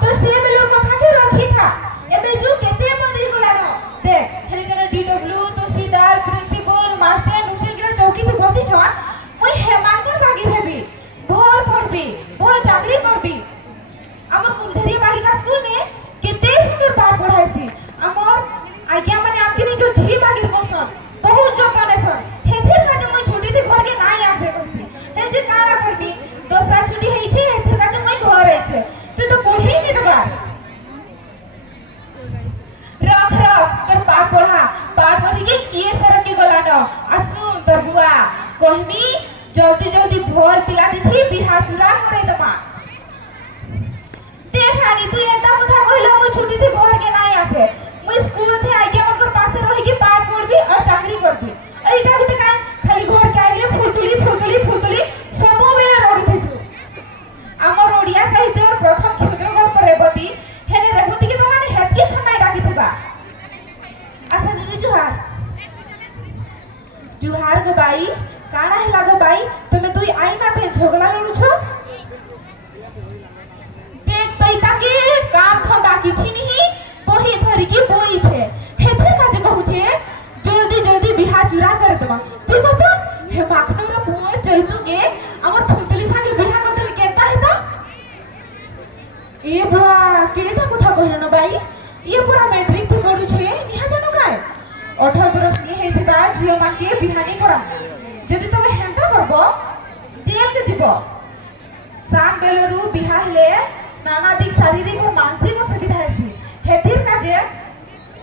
তোর সে বেলুর কথাকে রখি থা এবে যু কেতে মন্দির গলানো দেখ হেলে জনে ডিডব্লিউ তহসিলদার প্রিন্সিপাল মাস্টার নুসিলগিরা চৌকিতে বসি ছন ওই হেমানকর বাগি হেবি ভল পড়বি ভল চাকরি করবি আমার কুমঝারিয়া বালিকা স্কুল নে কেতে সুন্দর পাঠ পড়াইছি আমার আজ্ঞা মানে আপনি নিজের ঝি বাগির বসন বহুত যতনে সন হেথির কাজে মই ছুটিতে ঘরকে নাই আসে কইছি হে যে কানা করবি দোসরা ছুটি হেইছে হেথির কাজে মই ঘর আইছে তুই তো পড়েই নি দেবা রখ রখ তোর পাঠ পড়ি কি কিয়ে সরকি গলানো আসুন তোর বুয়া কহমি জলদি জলদি ভল পিলা দিথি বিহার চুরা করে দেবা দেখ রানী তুই এটা কথা কইলো মই ছুটিতে ঘরকে নাই আসে মই স্কুল থেকে আইকে আমার পাশে রহি কি পাঠ পড়বি আর চাকরি করবি এইটা গুতে কাই খালি ঘর কাইলে ফুলতুলি সব বেলা রড়ি থিসু আমার ওড়িয়া সাহিত্যের প্রথম ক্ষুদ্র গল্প রেবতী হেনে রেবতীকে তো মানে হেতকি থামাই ডাকি থিবা আচ্ছা দিদি জুহার গো বাই কানা হেলা গো বাই তুমি তুই আইনাতে ঝগড়া লড়ুছ দেখ তুই তাকে কাম ধন্দা কিছু নিহি বহি ধরি কি বইছে হেথে কাজে কহুছে জলদি জলদি বিহা চুরা করে দেবা তুই কত হে মাখনুর পুয় চৈতুকে আমার ফুলতুলি সাথে বিহা করতে কেতা হেতা এ বা কেটা কথা কইল না ভাই ইয়ে পুরা ম্যাট্রিক থেকে পড়ুছে নিহা জানো কায় 18 বরস নিয়ে হেইতিবা ঝিও মাকে বিহানি করা যদি তুমি হেন্টা করব জেল কে যাব সান বেলরু বিহা হলে নানা দিক শারীরিক ও মানসিক অসুবিধা আছে হেতির কাজে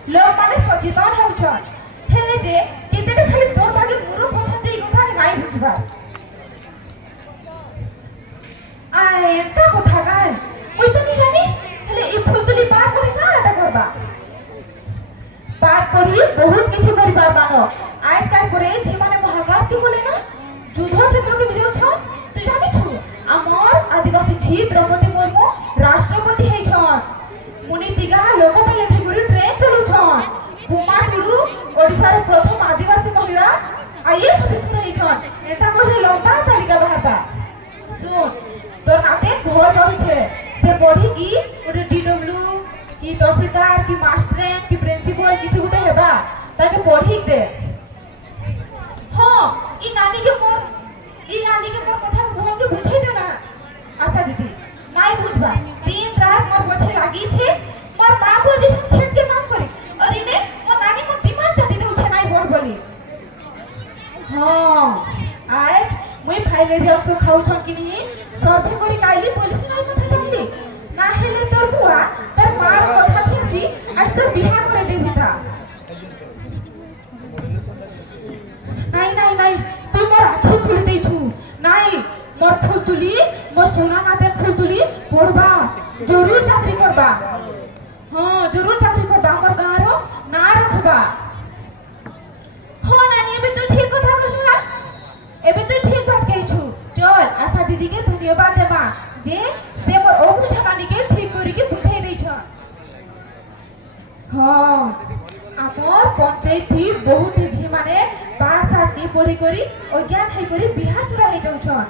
লোক মানে সচেতন হউছন হেলে যে কেতেটা খালি তোর ভাগে মুরু পছন্দ এই কথা নাই বুঝবা আয় এটা কথা গায় ওই তো নি জানি হেলে এই ফুলতুলি পার করে না এটা করবা পার করি বহুত কিছু করি পারবানো আজকাল করে যে মানে মহাকাশ কি বলে না যুদ্ধ ক্ষেত্রকে বুঝাউছ তুই জানিছ আমার আদিবাসী ঝি দ্রৌপদী মুর্মু রাষ্ট্রপতি হেইছন মুনিতিগা লোকপাল ঠেগুরি ট্রেন চলুছন বুমা টুডু ওড়িশার প্রথম আদিবাসী মহিলা আইএস অফিসার হেইছন এটা কইলে লম্বা তালিকা বাহাবা শুন তোর নাতে ভোর পড়ছে সে পড়ি কি ওটা ডিডব্লিউ কি তহসিলদার কি মাস্টার কি প্রিন্সিপাল কিছু গুটে হেবা তাকে পড়ি দে হ্যাঁ ই নানিকে মোর কথা ভোকে বুঝাই দে না আচ্ছা দিদি নাই বুঝবা দিন রাত মোর পছে লাগিছে মোর মা বুঝিস খেত কে কাম করে আর ইনে মোর নানি মোর দিমাগ চাটি দেউছে নাই বড় বলি হ্যাঁ আজ মুই ফাইলেরিয়াস খাউছন কি নি সর্ভে করি কাইলি পুলিশ নাই কথা জানলি না হেলে তোর বুয়া তোর মার কথা ফেসি আজ তোর বিয়া করে দে দিতা নাই তুই মোর আঁখি খুলে দেইছু নাই মোর ফুলতুলি মোর সোনা নাতে ফুলতুলি পড়বা জরুর চাকরি করবা হ্যাঁ জরুর চাকরি করবা আমার গাঁর না রাখবা হ্যাঁ নানি এবে তুই ঠিক কথা কইলু না এবে তুই ঠিক বাত কইছু চল আশা দিদিকে ধন্যবাদ দেবা যে সে মোর অবুঝানিকে ঠিক করি কি বুঝাই দেইছ হ্যাঁ আমার পঞ্চায়েত বহুত ঝি মানে পাস আর নি পড়ি করি অজ্ঞান হই করি বিহা চুরা হই যাউছন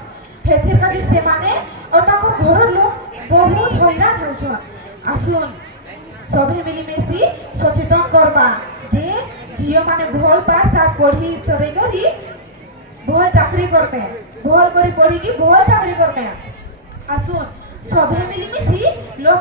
হেথির কাজে সে মানে ও তাকর ঘরর লোক বহুত হইরান হউছন আসুন সবে মিলি মিশি সচেতন করবা যে ঝিও মানে ভল পাস আর পড়ি সরে করি ভল চাকরি করবে ভল করে পড়ি কি ভল চাকরি করবে আসুন সবে মিলি মিশি লোক